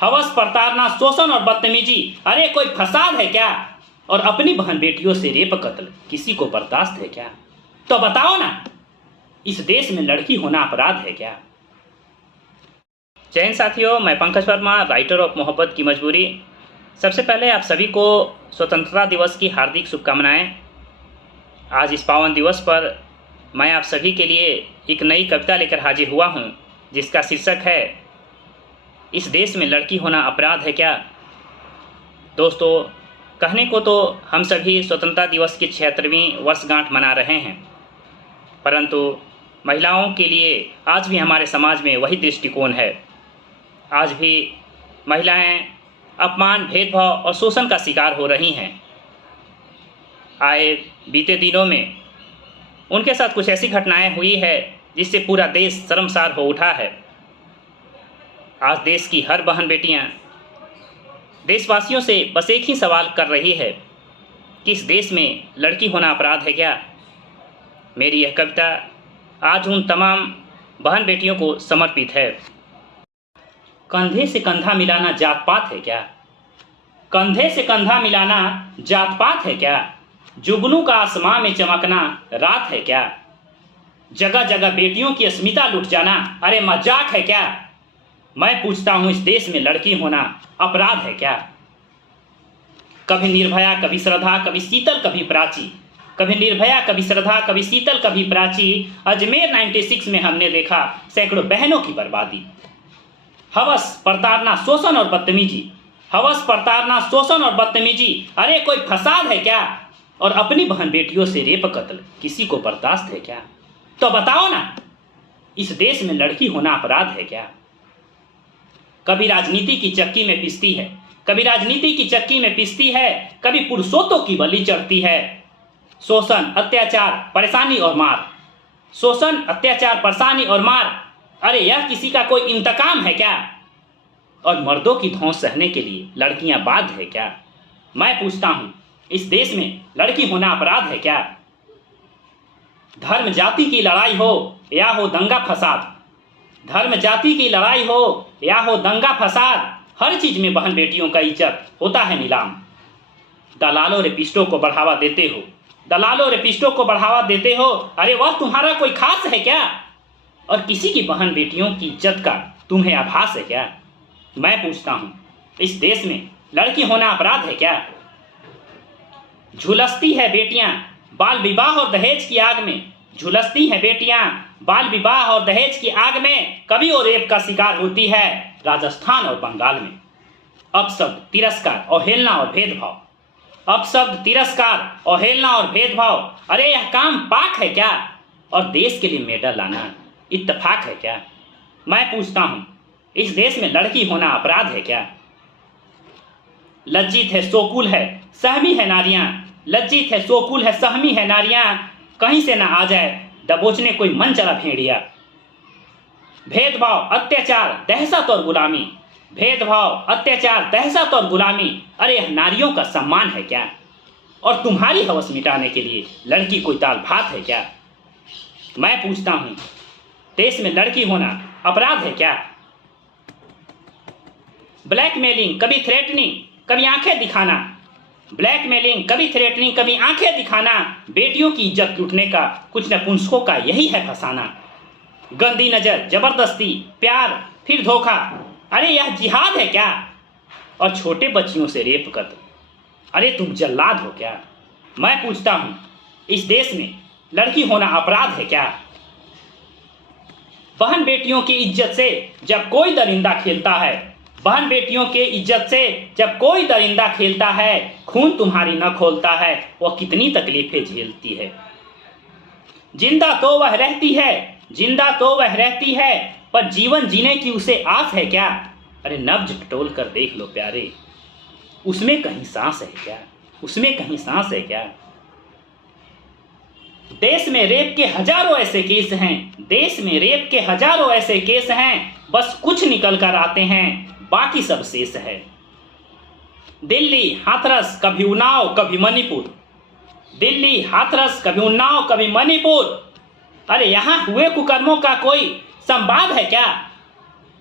हवस, प्रताड़ना, शोषण और बदतमीजी, अरे कोई फसाद है क्या? और अपनी बहन बेटियों से रेप कत्ल किसी को बर्दाश्त है क्या? तो बताओ ना, इस देश में लड़की होना अपराध है क्या? जय हिंद साथियों, मैं पंकज वर्मा, राइटर ऑफ मोहब्बत की मजबूरी। सबसे पहले आप सभी को स्वतंत्रता दिवस की हार्दिक शुभकामनाएं। आज इस पावन दिवस पर मैं आप सभी के लिए एक नई कविता लेकर हाजिर हुआ हूं, जिसका शीर्षक है इस देश में लड़की होना अपराध है क्या। दोस्तों, कहने को तो हम सभी स्वतंत्रता दिवस की 76वीं वर्षगांठ मना रहे हैं, परंतु महिलाओं के लिए आज भी हमारे समाज में वही दृष्टिकोण है। आज भी महिलाएं अपमान, भेदभाव और शोषण का शिकार हो रही हैं। आए बीते दिनों में उनके साथ कुछ ऐसी घटनाएं हुई है जिससे पूरा देश शर्मसार हो उठा है। आज देश की हर बहन बेटियां देशवासियों से बस एक ही सवाल कर रही है कि इस देश में लड़की होना अपराध है क्या। मेरी यह कविता आज उन तमाम बहन बेटियों को समर्पित है। कंधे से कंधा मिलाना जात पात है क्या? कंधे से कंधा मिलाना जात पात है क्या? जुगनू का आसमां में चमकना रात है क्या? जगह जगह बेटियों की अस्मिता लुट जाना अरे मजाक है क्या? मैं पूछता हूं, इस देश में लड़की होना अपराध है क्या? कभी निर्भया, कभी श्रद्धा, कभी शीतल, कभी प्राची। कभी निर्भया, कभी श्रद्धा, कभी शीतल, कभी प्राची। अजमेर 96 में हमने देखा सैकड़ों बहनों की बर्बादी। हवस, प्रताड़ना, शोषण और बदतमीजी। हवस, प्रताड़ना, शोषण और बदतमीजी, अरे कोई फसाद है क्या? और अपनी बहन बेटियों से रेप कत्ल किसी को बर्दाश्त है क्या? तो बताओ ना, इस देश में लड़की होना अपराध है क्या? कभी राजनीति की चक्की में पिसती है, कभी राजनीति की चक्की में पिसती है, कभी पुरुषोत्तों की बलि चढ़ती है। शोषण, अत्याचार, परेशानी और मार। शोषण, अत्याचार, परेशानी और मार, अरे यह किसी का कोई इंतकाम है क्या? और मर्दों की धौंस सहने के लिए लड़कियां बाध्य है क्या? मैं पूछता हूं, इस देश में लड़की होना अपराध है क्या? धर्म जाति की लड़ाई हो या हो दंगा फसाद, धर्म जाति की लड़ाई हो या हो दंगा फसाद, हर चीज में बहन बेटियों का इज्जत होता है नीलाम। दलालों रेपिस्टों को बढ़ावा देते हो, दलालों रेपिस्टों को बढ़ावा देते हो, अरे वह तुम्हारा कोई खास है क्या? और किसी की बहन बेटियों की इज्जत का तुम्हें आभास है क्या? मैं पूछता हूं, इस देश में लड़की होना अपराध है क्या? झुलसती है बेटियां बाल विवाह और दहेज की आग में, झुलसती हैं बेटियां बाल विवाह और दहेज की आग में। कभी वो रेप का शिकार होती है राजस्थान और बंगाल में। अपशब्द, तिरस्कार, अवहेलना और भेदभाव। अपशब्द, तिरस्कार, अवहेलना और भेदभाव, अरे यह काम पाक है क्या? और देश के लिए मेडल लाना इत्तेफाक है क्या? मैं पूछता हूं, इस देश में लड़की होना अपराध है क्या? लज्जित है, शोकुल है, सहमी है नारियां। लज्जित है, शोकुल है, सहमी है नारियां, कहीं से ना आ जाए दबोचने कोई मन चला भेड़िया। भेदभाव, अत्याचार, दहशत और गुलामी। भेदभाव, अत्याचार, दहशत और गुलामी, अरे यह नारियों का सम्मान है क्या? और तुम्हारी हवस मिटाने के लिए लड़की कोई दाल भात है क्या? मैं पूछता हूं, देश में लड़की होना अपराध है क्या? ब्लैकमेलिंग, कभी थ्रेटनिंग, कभी आंखें दिखाना। ब्लैकमेलिंग, कभी थ्रेटनिंग, कभी आंखें दिखाना, बेटियों की इज्जत लूटने का कुछ नपुंसकों का यही है फसाना। गंदी नजर, जबरदस्ती, प्यार, फिर धोखा, अरे यह जिहाद है क्या? और छोटे बच्चियों से रेप कत्ल, अरे तुम जल्लाद हो क्या? मैं पूछता हूं, इस देश में लड़की होना अपराध है क्या? बहन बेटियों की इज्जत से जब कोई दरिंदा खेलता है, बहन बेटियों के इज्जत से जब कोई दरिंदा खेलता है, खून तुम्हारी न खोलता है, वह कितनी तकलीफें झेलती है। जिंदा तो वह रहती है, जिंदा तो वह रहती है, पर जीवन जीने की उसे आस है क्या? अरे नब्ज टटोल कर देख लो प्यारे, उसमें कहीं सांस है क्या? उसमें कहीं सांस है क्या? देश में रेप के हजारों ऐसे केस हैं, देश में रेप के हजारों ऐसे केस हैं, बस कुछ निकल कर आते हैं, बाकी सब शेष है। दिल्ली, हाथरस, कभी उन्नाव, कभी मणिपुर। दिल्ली, हाथरस, कभी उन्नाव, कभी मणिपुर, अरे यहां हुए कुकर्मों का कोई संवाद है क्या?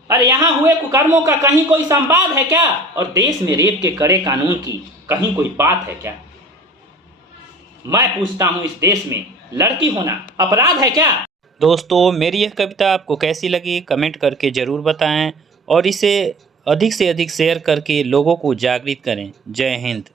अरे यहाँ हुए कुकर्मों का कहीं कोई संवाद है क्या? और देश में रेप के कड़े कानून की कहीं कोई बात है क्या? मैं पूछता हूँ, इस देश में लड़की होना अपराध है क्या? दोस्तों, मेरी यह कविता आपको कैसी लगी कमेंट करके ज़रूर बताएं और इसे अधिक से अधिक शेयर करके लोगों को जागृत करें। जय हिंद।